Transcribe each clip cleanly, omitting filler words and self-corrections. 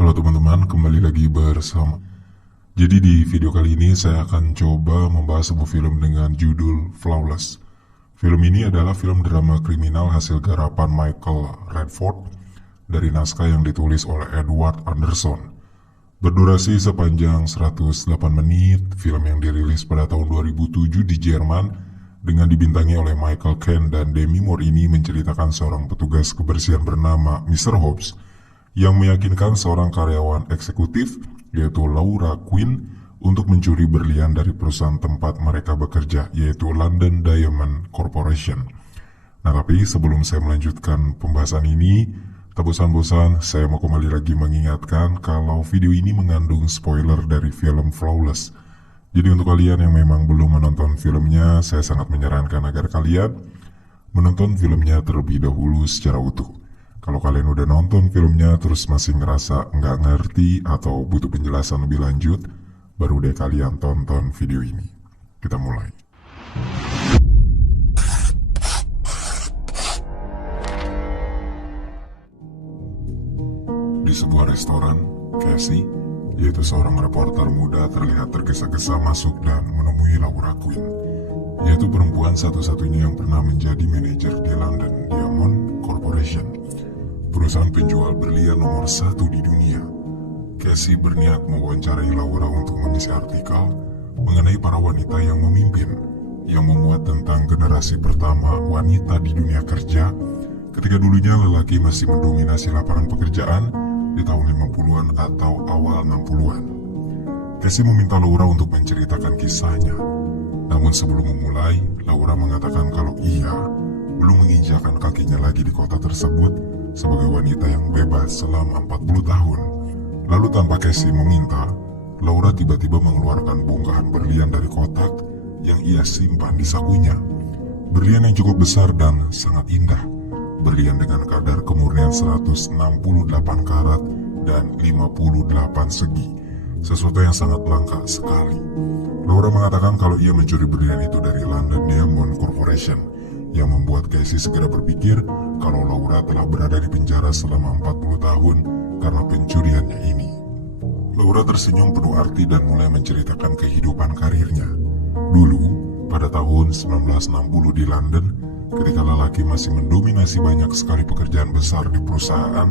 Halo teman-teman, kembali lagi bersama. Jadi di video kali ini saya akan coba membahas sebuah film dengan judul Flawless. Film ini adalah film drama kriminal hasil garapan Michael Radford dari naskah yang ditulis oleh Edward Anderson. Berdurasi sepanjang 108 menit, film yang dirilis pada tahun 2007 di Jerman dengan dibintangi oleh Michael Caine dan Demi Moore ini menceritakan seorang petugas kebersihan bernama Mr. Hobbs yang meyakinkan seorang karyawan eksekutif yaitu Laura Quinn untuk mencuri berlian dari perusahaan tempat mereka bekerja yaitu London Diamond Corporation. Nah tapi sebelum saya melanjutkan pembahasan ini, tak bosan-bosan saya mau kembali lagi mengingatkan kalau video ini mengandung spoiler dari film Flawless. Jadi untuk kalian yang memang belum menonton filmnya, saya sangat menyarankan agar kalian menonton filmnya terlebih dahulu secara utuh. Kalau kalian udah nonton filmnya terus masih ngerasa nggak ngerti atau butuh penjelasan lebih lanjut, baru deh kalian tonton video ini. Kita mulai. Di sebuah restoran, Casey, yaitu seorang reporter muda terlihat tergesa-gesa masuk dan menemui Laura Quinn, yaitu perempuan satu-satunya yang pernah menjadi manajer di London Diamond Corporation, perusahaan penjual berlian nomor 1 di dunia. Casey berniat mewawancarai Laura untuk mengisi artikel mengenai para wanita yang memimpin, yang memuat tentang generasi pertama wanita di dunia kerja ketika dulunya lelaki masih mendominasi lapangan pekerjaan di tahun 50-an atau awal 60-an. Casey meminta Laura untuk menceritakan kisahnya. Namun sebelum memulai, Laura mengatakan kalau ia belum menginjakan kakinya lagi di kota tersebut sebagai wanita yang bebas selama 40 tahun. Lalu tanpa Casey meminta, Laura tiba-tiba mengeluarkan bongkahan berlian dari kotak yang ia simpan di sakunya. Berlian yang cukup besar dan sangat indah. Berlian dengan kadar kemurnian 168 karat dan 58 segi. Sesuatu yang sangat langka sekali. Laura mengatakan kalau ia mencuri berlian itu dari London Diamond Corporation, yang membuat Casey segera berpikir kalau Laura telah berada di penjara selama 40 tahun karena pencuriannya ini. Laura tersenyum penuh arti dan mulai menceritakan kehidupan karirnya. Dulu, pada tahun 1960 di London, ketika lelaki masih mendominasi banyak sekali pekerjaan besar di perusahaan,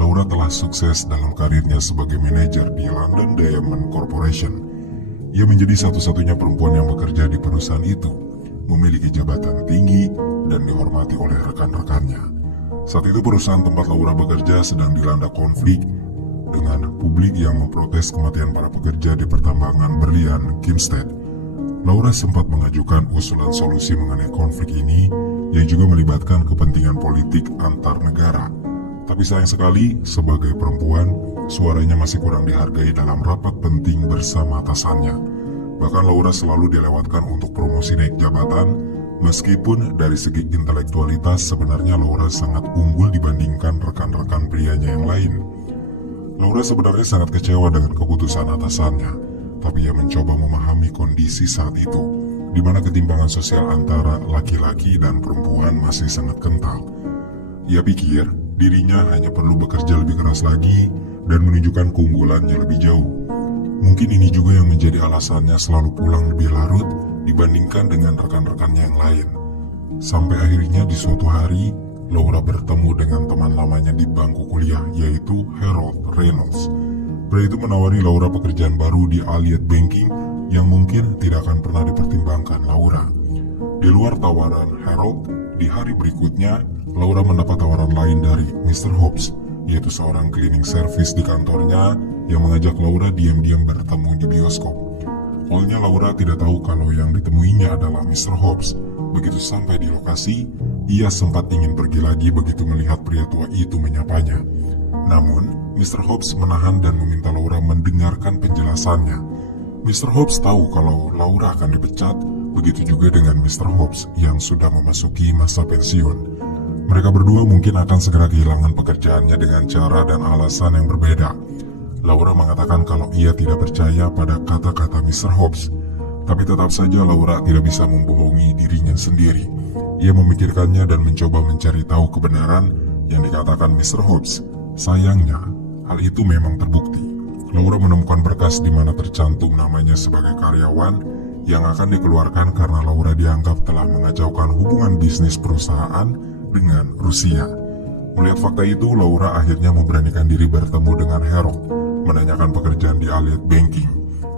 Laura telah sukses dalam karirnya sebagai manajer di London Diamond Corporation. Ia menjadi satu-satunya perempuan yang bekerja di perusahaan itu, memiliki jabatan tinggi dan dihormati oleh rekan-rekannya. Saat itu perusahaan tempat Laura bekerja sedang dilanda konflik dengan publik yang memprotes kematian para pekerja di pertambangan berlian Kimstead. Laura sempat mengajukan usulan solusi mengenai konflik ini yang juga melibatkan kepentingan politik antar negara. Tapi sayang sekali, sebagai perempuan, suaranya masih kurang dihargai dalam rapat penting bersama atasannya. Bahkan Laura selalu dilewatkan untuk promosi naik jabatan, meskipun dari segi intelektualitas sebenarnya Laura sangat unggul dibandingkan rekan-rekan prianya yang lain. Laura sebenarnya sangat kecewa dengan keputusan atasannya, tapi ia mencoba memahami kondisi saat itu, di mana ketimpangan sosial antara laki-laki dan perempuan masih sangat kental. Ia pikir dirinya hanya perlu bekerja lebih keras lagi dan menunjukkan keunggulannya lebih jauh. Mungkin ini juga yang menjadi alasannya selalu pulang lebih larut dibandingkan dengan rekan-rekannya yang lain. Sampai akhirnya di suatu hari, Laura bertemu dengan teman lamanya di bangku kuliah, yaitu Harold Reynolds. Pria itu menawari Laura pekerjaan baru di Allied Banking yang mungkin tidak akan pernah dipertimbangkan Laura. Di luar tawaran Harold, di hari berikutnya, Laura mendapat tawaran lain dari Mr. Hobbs, yaitu seorang cleaning service di kantornya yang mengajak Laura diam-diam bertemu di bioskop. Awalnya Laura tidak tahu kalau yang ditemuinya adalah Mr. Hobbs. Begitu sampai di lokasi, ia sempat ingin pergi lagi begitu melihat pria tua itu menyapanya. Namun, Mr. Hobbs menahan dan meminta Laura mendengarkan penjelasannya. Mr. Hobbs tahu kalau Laura akan dipecat, begitu juga dengan Mr. Hobbs yang sudah memasuki masa pensiun. Mereka berdua mungkin akan segera kehilangan pekerjaannya dengan cara dan alasan yang berbeda. Laura mengatakan kalau ia tidak percaya pada kata-kata Mr. Hobbs. Tapi tetap saja Laura tidak bisa membohongi dirinya sendiri. Ia memikirkannya dan mencoba mencari tahu kebenaran yang dikatakan Mr. Hobbs. Sayangnya, Hal itu memang terbukti. Laura menemukan berkas di mana tercantum namanya sebagai karyawan yang akan dikeluarkan karena Laura dianggap telah mengacaukan hubungan bisnis perusahaan dengan Rusia. Melihat fakta itu, Laura akhirnya memberanikan diri bertemu dengan Harold, menanyakan pekerjaan di Allied Banking.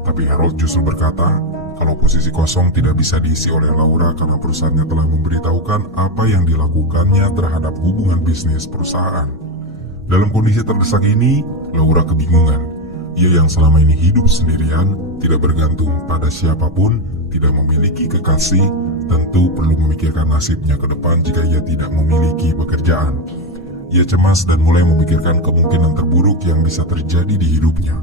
Tapi Harold justru berkata kalau posisi kosong tidak bisa diisi oleh Laura karena perusahaannya telah memberitahukan apa yang dilakukannya terhadap hubungan bisnis perusahaan. Dalam kondisi terdesak ini, Laura kebingungan. Ia yang selama ini hidup sendirian, tidak bergantung pada siapapun, tidak memiliki kekasih, tentu perlu memikirkan nasibnya ke depan jika ia tidak memiliki pekerjaan. Ia cemas dan mulai memikirkan kemungkinan terburuk yang bisa terjadi di hidupnya.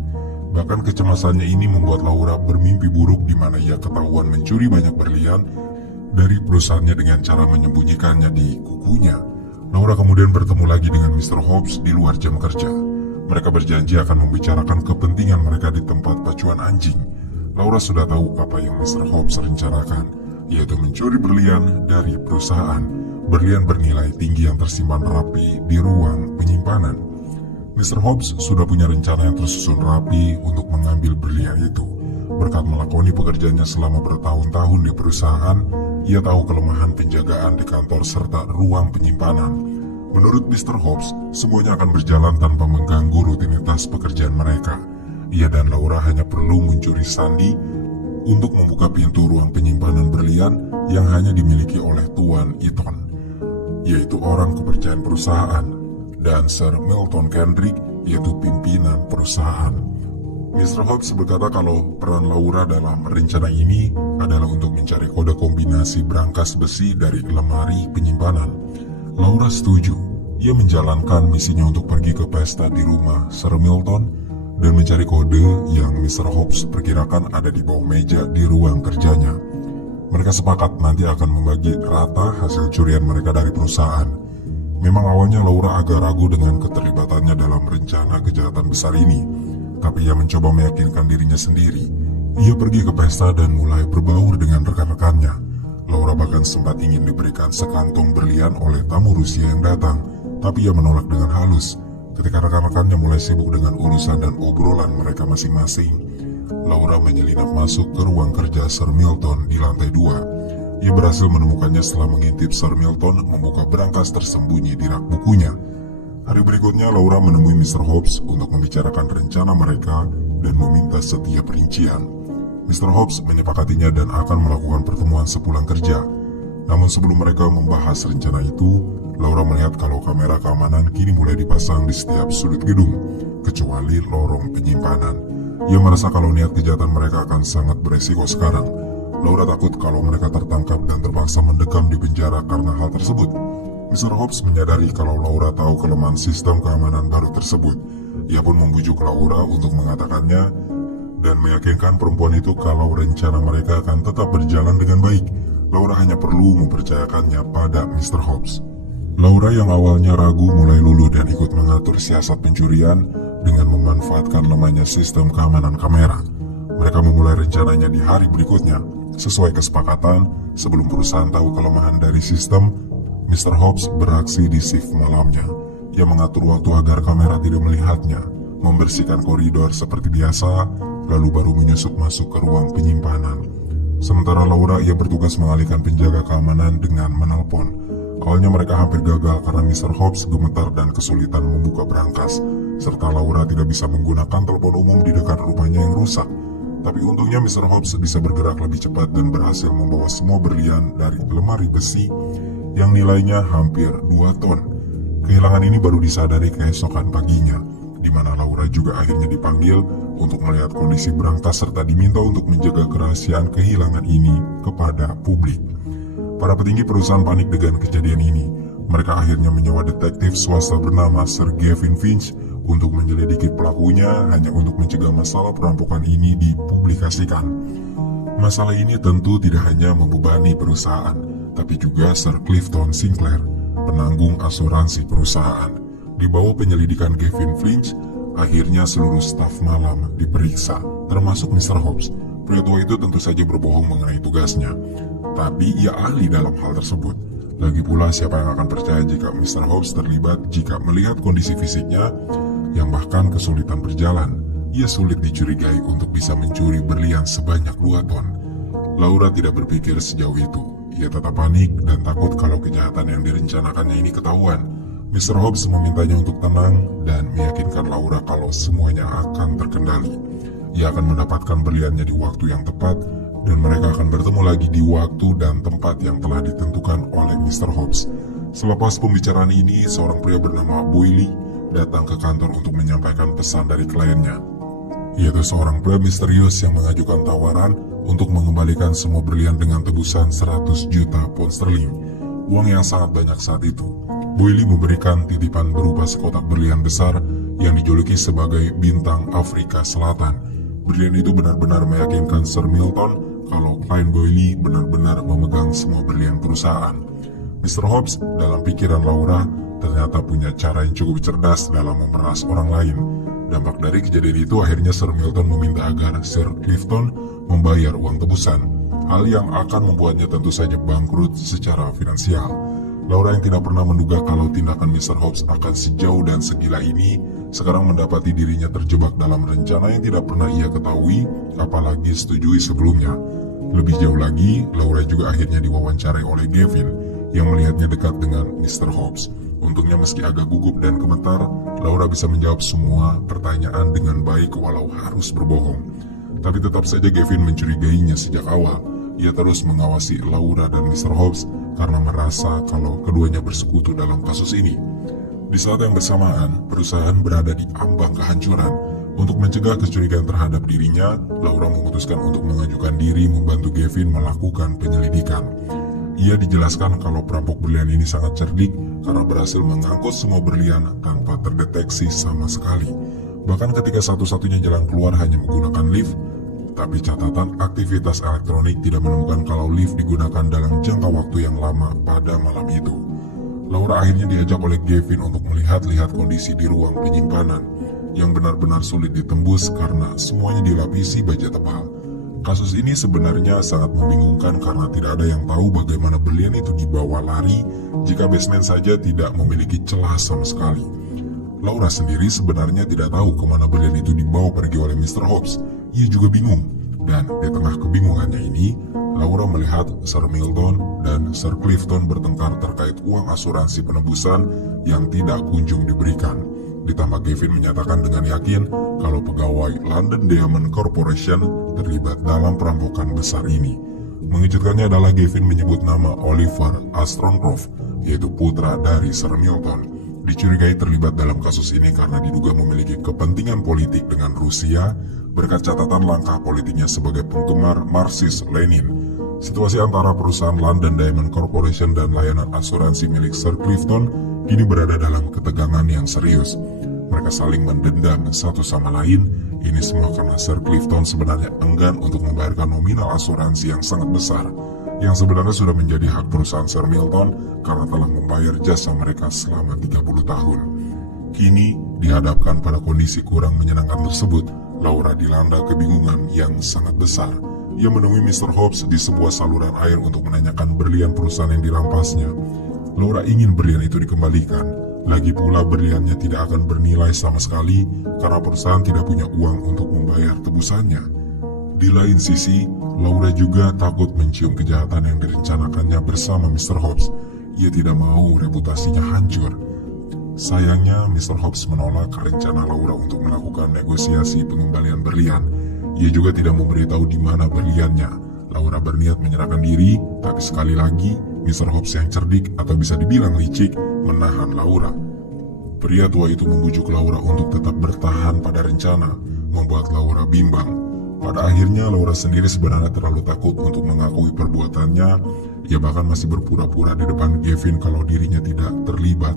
Bahkan kecemasannya ini membuat Laura bermimpi buruk di mana ia ketahuan mencuri banyak berlian dari perusahaannya dengan cara menyembunyikannya di kukunya. Laura kemudian bertemu lagi dengan Mr. Hobbs di luar jam kerja. Mereka berjanji akan membicarakan kepentingan mereka di tempat pacuan anjing. Laura sudah tahu apa yang Mr. Hobbs rencanakan, yaitu mencuri berlian dari perusahaan. Berlian bernilai tinggi yang tersimpan rapi di ruang penyimpanan. Mr. Hobbs sudah punya rencana yang tersusun rapi untuk mengambil berlian itu. Berkat melakoni pekerjaannya selama bertahun-tahun di perusahaan, ia tahu kelemahan penjagaan di kantor serta ruang penyimpanan. Menurut Mr. Hobbs, semuanya akan berjalan tanpa mengganggu rutinitas pekerjaan mereka. Ia dan Laura hanya perlu mencuri sandi untuk membuka pintu ruang penyimpanan berlian yang hanya dimiliki oleh Tuan Eaton, yaitu orang kepercayaan perusahaan, dan Sir Milton Kendrick, yaitu pimpinan perusahaan. Mr. Hobbs berkata kalau peran Laura dalam rencana ini adalah untuk mencari kode kombinasi brankas besi dari lemari penyimpanan. Laura setuju. Ia menjalankan misinya untuk pergi ke pesta di rumah Sir Milton dan mencari kode yang Mr. Hobbs perkirakan ada di bawah meja di ruang kerjanya. Mereka sepakat nanti akan membagi rata hasil curian mereka dari perusahaan. Memang awalnya Laura agak ragu dengan keterlibatannya dalam rencana kejahatan besar ini, tapi ia mencoba meyakinkan dirinya sendiri. Ia pergi ke pesta dan mulai berbaur dengan rekan-rekannya. Laura bahkan sempat ingin diberikan sekantong berlian oleh tamu Rusia yang datang, tapi ia menolak dengan halus. Ketika rekan-rekannya mulai sibuk dengan urusan dan obrolan mereka masing-masing, Laura menyelinap masuk ke ruang kerja Sir Milton di lantai 2. Ia berhasil menemukannya setelah mengintip Sir Milton membuka berangkas tersembunyi di rak bukunya. Hari berikutnya, Laura menemui Mr. Hobbs untuk membicarakan rencana mereka dan meminta setiap rincian. Mr. Hobbs menyepakatinya dan akan melakukan pertemuan sepulang kerja. Namun sebelum mereka membahas rencana itu, Laura melihat kalau kamera keamanan kini mulai dipasang di setiap sudut gedung, kecuali lorong penyimpanan. Ia merasa kalau niat kejahatan mereka akan sangat beresiko sekarang. Laura takut kalau mereka tertangkap dan terpaksa mendekam di penjara karena hal tersebut. Mr. Hobbs menyadari kalau Laura tahu kelemahan sistem keamanan baru tersebut. Ia pun membujuk Laura untuk mengatakannya dan meyakinkan perempuan itu kalau rencana mereka akan tetap berjalan dengan baik. Laura hanya perlu mempercayakannya pada Mr. Hobbs. Laura yang awalnya ragu mulai luluh dan ikut mengatur siasat pencurian dengan memanfaatkan lemahnya sistem keamanan kamera. Mereka memulai rencananya di hari berikutnya. Sesuai kesepakatan, sebelum perusahaan tahu kelemahan dari sistem, Mr. Hobbs beraksi di shift malamnya. Ia mengatur waktu agar kamera tidak melihatnya, membersihkan koridor seperti biasa, lalu baru menyusup masuk ke ruang penyimpanan. Sementara Laura, ia bertugas mengalihkan penjaga keamanan dengan menelpon. Awalnya mereka hampir gagal karena Mr. Hobbs gemetar dan kesulitan membuka berangkas, serta Laura tidak bisa menggunakan telepon umum di dekat rumahnya yang rusak. Tapi untungnya Mr. Hobbs bisa bergerak lebih cepat dan berhasil membawa semua berlian dari lemari besi yang nilainya hampir 2 ton. Kehilangan ini baru disadari keesokan paginya, di mana Laura juga akhirnya dipanggil untuk melihat kondisi berangkas serta diminta untuk menjaga kerahasiaan kehilangan ini kepada publik. Para petinggi perusahaan panik dengan kejadian ini. Mereka akhirnya menyewa detektif swasta bernama Sir Gavin Finch untuk menyelidiki pelakunya hanya untuk mencegah masalah perampokan ini dipublikasikan. Masalah ini tentu tidak hanya membebani perusahaan, tapi juga Sir Clifton Sinclair, penanggung asuransi perusahaan. Di bawah penyelidikan Gavin Finch, akhirnya seluruh staf malam diperiksa, termasuk Mr. Hobbs. Pria tua itu tentu saja berbohong mengenai tugasnya, tapi ia ahli dalam hal tersebut. Lagi pula siapa yang akan percaya jika Mr. Hobbs terlibat jika melihat kondisi fisiknya, yang bahkan kesulitan berjalan. Ia sulit dicurigai untuk bisa mencuri berlian sebanyak 2 ton. Laura tidak berpikir sejauh itu. Ia tetap panik dan takut kalau kejahatan yang direncanakannya ini ketahuan. Mr. Hobbs memintanya untuk tenang dan meyakinkan Laura kalau semuanya akan terkendali. Ia akan mendapatkan berliannya di waktu yang tepat dan mereka akan bertemu lagi di waktu dan tempat yang telah ditentukan oleh Mr. Hobbs. Selepas pembicaraan ini, seorang pria bernama Boyle datang ke kantor untuk menyampaikan pesan dari kliennya. Yaitu seorang pria misterius yang mengajukan tawaran untuk mengembalikan semua berlian dengan tebusan 100 juta pound sterling, uang yang sangat banyak saat itu. Boyle memberikan titipan berupa sekotak berlian besar yang dijuluki sebagai bintang Afrika Selatan. Berlian itu benar-benar meyakinkan Sir Milton kalau klien Boyle benar-benar memegang semua berlian perusahaan. Mr. Hobbs dalam pikiran Laura ternyata punya cara yang cukup cerdas dalam memeras orang lain. Dampak dari kejadian itu akhirnya Sir Milton meminta agar Sir Clifton membayar uang tebusan, hal yang akan membuatnya tentu saja bangkrut secara finansial. Laura yang tidak pernah menduga kalau tindakan Mr. Hobbs akan sejauh dan segila ini, sekarang mendapati dirinya terjebak dalam rencana yang tidak pernah ia ketahui, apalagi setujui sebelumnya. Lebih jauh lagi, Laura juga akhirnya diwawancarai oleh Gavin, yang melihatnya dekat dengan Mr. Hobbs. Untungnya meski agak gugup dan gemetar, Laura bisa menjawab semua pertanyaan dengan baik walau harus berbohong. Tapi tetap saja Gavin mencurigainya sejak awal. Ia terus mengawasi Laura dan Mr. Hobbs karena merasa kalau keduanya bersekutu dalam kasus ini. Di saat yang bersamaan, perusahaan berada di ambang kehancuran. Untuk mencegah kecurigaan terhadap dirinya, Laura memutuskan untuk mengajukan diri membantu Gavin melakukan penyelidikan. Ia dijelaskan kalau perampok berlian ini sangat cerdik karena berhasil mengangkut semua berlian tanpa terdeteksi sama sekali. Bahkan ketika satu-satunya jalan keluar hanya menggunakan lift, tapi catatan aktivitas elektronik tidak menemukan kalau lift digunakan dalam jangka waktu yang lama pada malam itu. Laura akhirnya diajak oleh Gavin untuk melihat-lihat kondisi di ruang penyimpanan yang benar-benar sulit ditembus karena semuanya dilapisi baja tebal. Kasus ini sebenarnya sangat membingungkan karena tidak ada yang tahu bagaimana berlian itu dibawa lari jika basement saja tidak memiliki celah sama sekali. Laura sendiri sebenarnya tidak tahu kemana berlian itu dibawa pergi oleh Mr. Hobbs. Ia juga bingung, dan di tengah kebingungannya ini, Laura melihat Sir Milton dan Sir Clifton bertengkar terkait uang asuransi penebusan yang tidak kunjung diberikan. Ditambah Gavin menyatakan dengan yakin kalau pegawai London Diamond Corporation terlibat dalam perampokan besar ini. Mengejutkannya adalah Gavin menyebut nama Oliver Astroncroft, yaitu putra dari Sir Milton. Dicurigai terlibat dalam kasus ini karena diduga memiliki kepentingan politik dengan Rusia berkat catatan langkah politiknya sebagai penggemar Marxist-Lenin. Situasi antara perusahaan London Diamond Corporation dan layanan asuransi milik Sir Clifton kini berada dalam ketegangan yang serius. Mereka saling mendendam satu sama lain. Ini semua karena Sir Clifton sebenarnya enggan untuk membayarkan nominal asuransi yang sangat besar, yang sebenarnya sudah menjadi hak perusahaan Sir Milton karena telah membayar jasa mereka selama 30 tahun. Kini, dihadapkan pada kondisi kurang menyenangkan tersebut, Laura dilanda kebingungan yang sangat besar. Ia menemui Mr. Hobbs di sebuah saluran air untuk menanyakan berlian perusahaan yang dirampasnya. Laura ingin berlian itu dikembalikan. Lagi pula berliannya tidak akan bernilai sama sekali karena perusahaan tidak punya uang untuk membayar tebusannya. Di lain sisi, Laura juga takut mencium kejahatan yang direncanakannya bersama Mr. Hobbs. Ia tidak mau reputasinya hancur. Sayangnya, Mr. Hobbs menolak rencana Laura untuk melakukan negosiasi pengembalian berlian. Ia juga tidak memberitahu di mana berliannya. Laura berniat menyerahkan diri, tapi sekali lagi, Mr. Hobbs yang cerdik atau bisa dibilang licik menahan Laura. Pria tua itu membujuk Laura untuk tetap bertahan pada rencana, membuat Laura bimbang. Pada akhirnya Laura sendiri sebenarnya terlalu takut untuk mengakui perbuatannya. Ia bahkan masih berpura-pura di depan Gavin kalau dirinya tidak terlibat.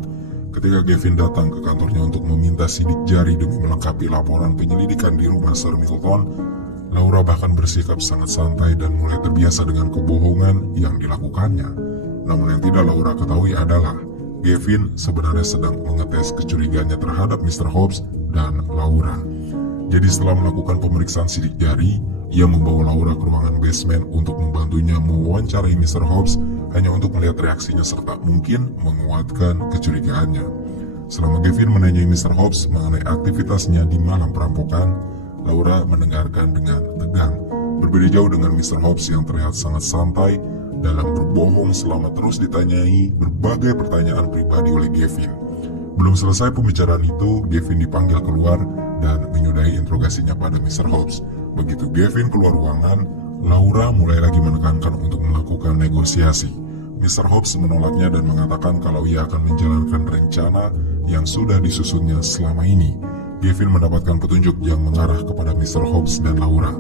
Ketika Gavin datang ke kantornya untuk meminta sidik jari demi melengkapi laporan penyelidikan di rumah Sir Milton, Laura bahkan bersikap sangat santai dan mulai terbiasa dengan kebohongan yang dilakukannya. Namun yang tidak Laura ketahui adalah Gavin sebenarnya sedang mengetes kecurigaannya terhadap Mr. Hobbs dan Laura. Jadi setelah melakukan pemeriksaan sidik jari, ia membawa Laura ke ruangan basement untuk membantunya mewawancarai Mr. Hobbs hanya untuk melihat reaksinya serta mungkin menguatkan kecurigaannya. Selama Gavin menanyai Mr. Hobbs mengenai aktivitasnya di malam perampokan, Laura mendengarkan dengan tegang. Berbeda jauh dengan Mr. Hobbs yang terlihat sangat santai dalam berbohong selama terus ditanyai berbagai pertanyaan pribadi oleh Gavin. Belum selesai pembicaraan itu, Gavin dipanggil keluar dan menyudahi interogasinya pada Mr. Hobbs. Begitu Gavin keluar ruangan, Laura mulai lagi menekankan untuk melakukan negosiasi. Mr. Hobbs menolaknya dan mengatakan kalau ia akan menjalankan rencana yang sudah disusunnya selama ini. Gavin mendapatkan petunjuk yang mengarah kepada Mr. Hobbs dan Laura.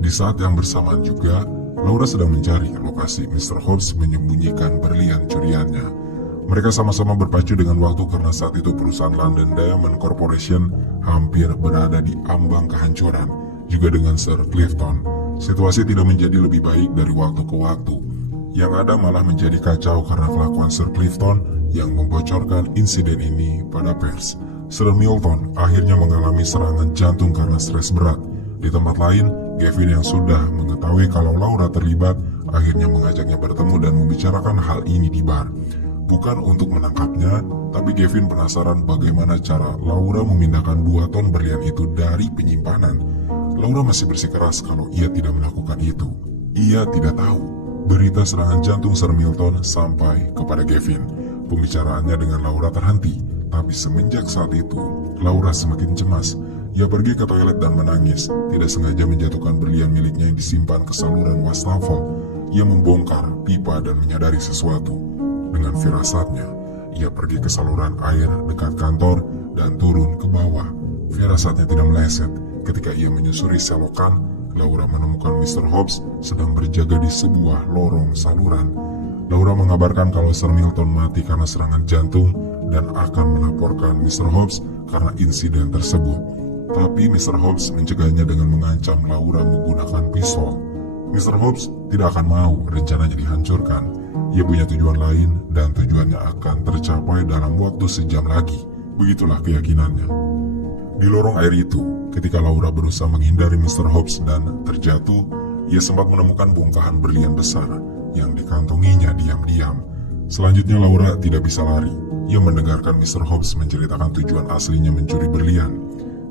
Di saat yang bersamaan juga, Laura sedang mencari lokasi Mr. Hobbs menyembunyikan berlian curiannya. Mereka sama-sama berpacu dengan waktu karena saat itu perusahaan London Diamond Corporation hampir berada di ambang kehancuran, juga dengan Sir Clifton. Situasi tidak menjadi lebih baik dari waktu ke waktu. Yang ada malah menjadi kacau karena kelakuan Sir Clifton yang membocorkan insiden ini pada pers. Sir Milton akhirnya mengalami serangan jantung karena stres berat. Di tempat lain, Gavin yang sudah mengetahui kalau Laura terlibat akhirnya mengajaknya bertemu dan membicarakan hal ini di bar. Bukan untuk menangkapnya, tapi Gavin penasaran bagaimana cara Laura memindahkan 2 ton berlian itu dari penyimpanan. Laura masih bersikeras kalau ia tidak melakukan itu. Ia tidak tahu berita serangan jantung Sir Milton sampai kepada Gavin. Pembicaraannya dengan Laura terhenti, tapi semenjak saat itu, Laura semakin cemas. Ia pergi ke toilet dan menangis, tidak sengaja menjatuhkan berlian miliknya yang disimpan ke saluran wastafel. Ia membongkar pipa dan menyadari sesuatu. Dengan firasatnya, ia pergi ke saluran air dekat kantor dan turun ke bawah. Firasatnya tidak meleset. Ketika ia menyusuri selokan, Laura menemukan Mr. Hobbs sedang berjaga di sebuah lorong saluran. Laura mengabarkan kalau Sir Milton mati karena serangan jantung dan akan melaporkan Mr. Hobbs karena insiden tersebut. Tapi Mr. Hobbs mencegahnya dengan mengancam Laura menggunakan pistol. Mr. Hobbs tidak akan mau rencananya dihancurkan. Ia punya tujuan lain dan tujuannya akan tercapai dalam waktu sejam lagi. Begitulah keyakinannya. Di lorong air itu, ketika Laura berusaha menghindari Mr. Hobbs dan terjatuh, ia sempat menemukan bongkahan berlian besar yang dikantonginya diam-diam. Selanjutnya Laura tidak bisa lari. Ia mendengarkan Mr. Hobbs menceritakan tujuan aslinya mencuri berlian.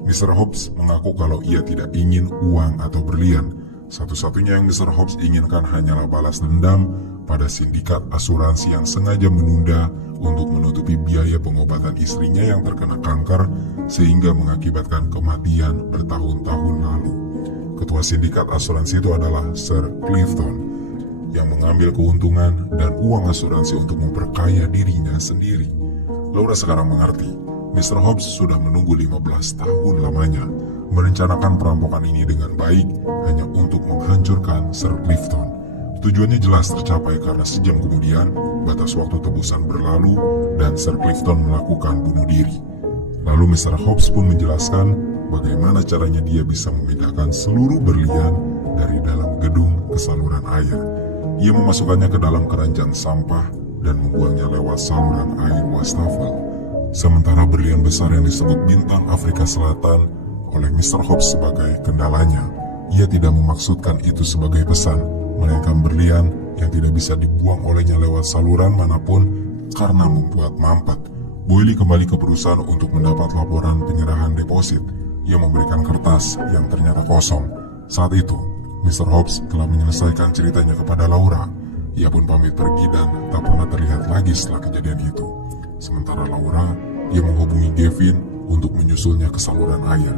Mr. Hobbs mengaku kalau ia tidak ingin uang atau berlian. Satu-satunya yang Mr. Hobbs inginkan hanyalah balas dendam pada sindikat asuransi yang sengaja menunda untuk menutupi biaya pengobatan istrinya yang terkena kanker sehingga mengakibatkan kematian bertahun-tahun lalu. Ketua sindikat asuransi itu adalah Sir Clifton yang mengambil keuntungan dan uang asuransi untuk memperkaya dirinya sendiri. Laura sekarang mengerti, Mr. Hobbs sudah menunggu 15 tahun lamanya merencanakan perampokan ini dengan baik hanya untuk menghancurkan Sir Clifton. Tujuannya jelas tercapai karena sejam kemudian batas waktu tebusan berlalu dan Sir Clifton melakukan bunuh diri. Lalu Mr. Hobbs pun menjelaskan bagaimana caranya dia bisa memindahkan seluruh berlian dari dalam gedung ke saluran air. Ia memasukkannya ke dalam keranjang sampah dan membuangnya lewat saluran air wastafel. Sementara berlian besar yang disebut bintang Afrika Selatan oleh Mr. Hobbs sebagai kendalanya, ia tidak memaksudkan itu sebagai pesan, melainkan berlian yang tidak bisa dibuang olehnya lewat saluran manapun karena membuat mampet. Boyle kembali ke perusahaan untuk mendapat laporan penyerahan deposit. Ia memberikan kertas yang ternyata kosong. Saat itu, Mr. Hobbs telah menyelesaikan ceritanya kepada Laura. Ia pun pamit pergi dan tak pernah terlihat lagi setelah kejadian itu. Sementara Laura, ia menghubungi Gavin untuk menyusulnya ke saluran air.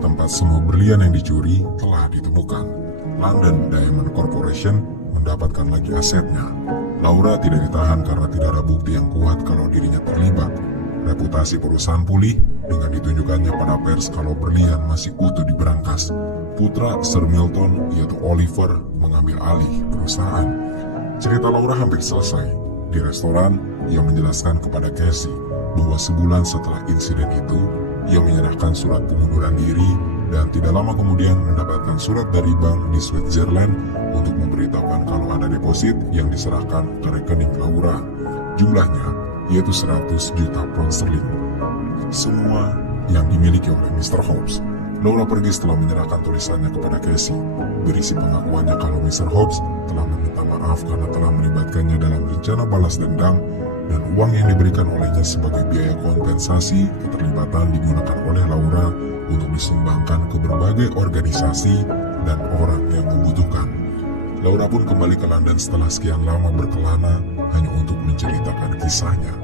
Tempat semua berlian yang dicuri telah ditemukan. London Diamond Corporation mendapatkan lagi asetnya. Laura tidak ditahan karena tidak ada bukti yang kuat kalau dirinya terlibat. Reputasi perusahaan pulih dengan ditunjukkannya pada pers kalau berlian masih utuh di berangkas. Putra Sir Milton yaitu Oliver mengambil alih perusahaan. Cerita Laura hampir selesai. Di restoran, ia menjelaskan kepada Casey bahwa sebulan setelah insiden itu, ia menyerahkan surat pengunduran diri dan tidak lama kemudian mendapatkan surat dari bank di Switzerland untuk memberitahukan kalau ada deposit yang diserahkan ke rekening Laura. Jumlahnya yaitu 100 juta pound sterling. Semua yang dimiliki oleh Mr. Hobbs. Laura pergi setelah menyerahkan tulisannya kepada Casey. Berisi pengakuannya kalau Mr. Hobbs telah meminta maaf karena telah melibatkannya dalam rencana balas dendam dan uang yang diberikan olehnya sebagai biaya kompensasi keterlibatan digunakan oleh Laura untuk disumbangkan ke berbagai organisasi dan orang yang membutuhkan. Laura pun kembali ke London setelah sekian lama berkelana hanya untuk menceritakan kisahnya,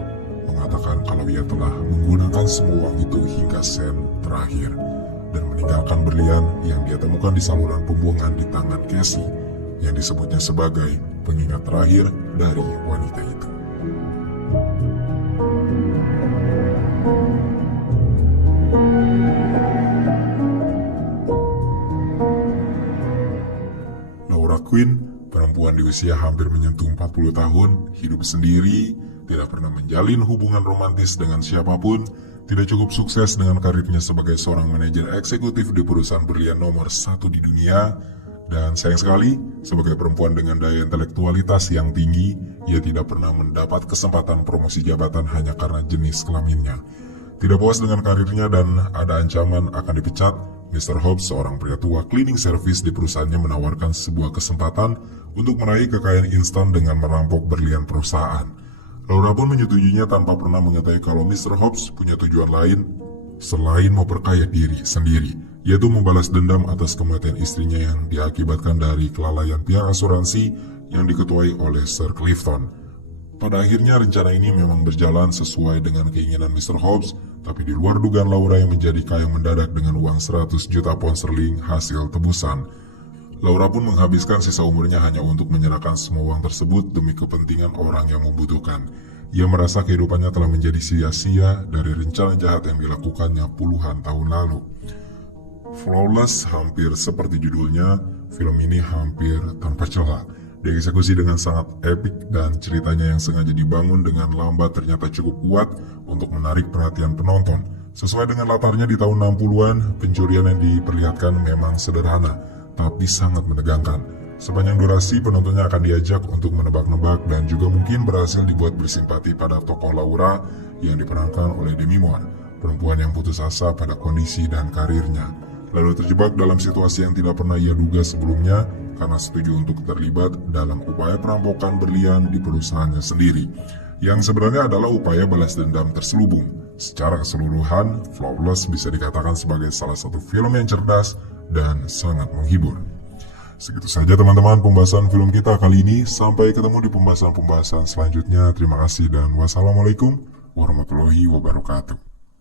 mengatakan kalau ia telah menggunakan semua uang itu hingga sen terakhir dan meninggalkan berlian yang dia temukan di saluran pembuangan di tangan Casey yang disebutnya sebagai pengingat terakhir dari wanita itu. Laura Quinn, perempuan di usia hampir menyentuh 40 tahun, hidup sendiri, tidak pernah menjalin hubungan romantis dengan siapapun, tidak cukup sukses dengan karirnya sebagai seorang manajer eksekutif di perusahaan berlian nomor 1 di dunia, dan sayang sekali, sebagai perempuan dengan daya intelektualitas yang tinggi, ia tidak pernah mendapat kesempatan promosi jabatan hanya karena jenis kelaminnya. Tidak puas dengan karirnya dan ada ancaman akan dipecat, Mr. Hobbs, seorang pria tua cleaning service di perusahaannya, menawarkan sebuah kesempatan untuk meraih kekayaan instan dengan merampok berlian perusahaan. Laura pun menyetujuinya tanpa pernah mengetahui kalau Mr. Hobbs punya tujuan lain selain memperkaya diri sendiri, yaitu membalas dendam atas kematian istrinya yang diakibatkan dari kelalaian pihak asuransi yang diketuai oleh Sir Clifton. Pada akhirnya rencana ini memang berjalan sesuai dengan keinginan Mr. Hobbs, tapi di luar dugaan Laura yang menjadi kaya mendadak dengan uang 100 juta pound sterling hasil tebusan. Laura pun menghabiskan sisa umurnya hanya untuk menyerahkan semua uang tersebut demi kepentingan orang yang membutuhkan. Ia merasa kehidupannya telah menjadi sia-sia dari rencana jahat yang dilakukannya puluhan tahun lalu. Flawless, hampir seperti judulnya, film ini hampir tanpa celah. Dieksekusi dengan sangat epik dan ceritanya yang sengaja dibangun dengan lambat ternyata cukup kuat untuk menarik perhatian penonton. Sesuai dengan latarnya di tahun 60-an, pencurian yang diperlihatkan memang sederhana, tapi sangat menegangkan. Sepanjang durasi, penontonnya akan diajak untuk menebak-nebak dan juga mungkin berhasil dibuat bersimpati pada tokoh Laura yang diperankan oleh Demi Moore, perempuan yang putus asa pada kondisi dan karirnya. Lalu terjebak dalam situasi yang tidak pernah ia duga sebelumnya karena setuju untuk terlibat dalam upaya perampokan berlian di perusahaannya sendiri, yang sebenarnya adalah upaya balas dendam terselubung. Secara keseluruhan, Flawless bisa dikatakan sebagai salah satu film yang cerdas dan sangat menghibur. Segitu saja teman-teman pembahasan film kita kali ini. Sampai ketemu di pembahasan-pembahasan selanjutnya. Terima kasih dan wassalamualaikum warahmatullahi wabarakatuh.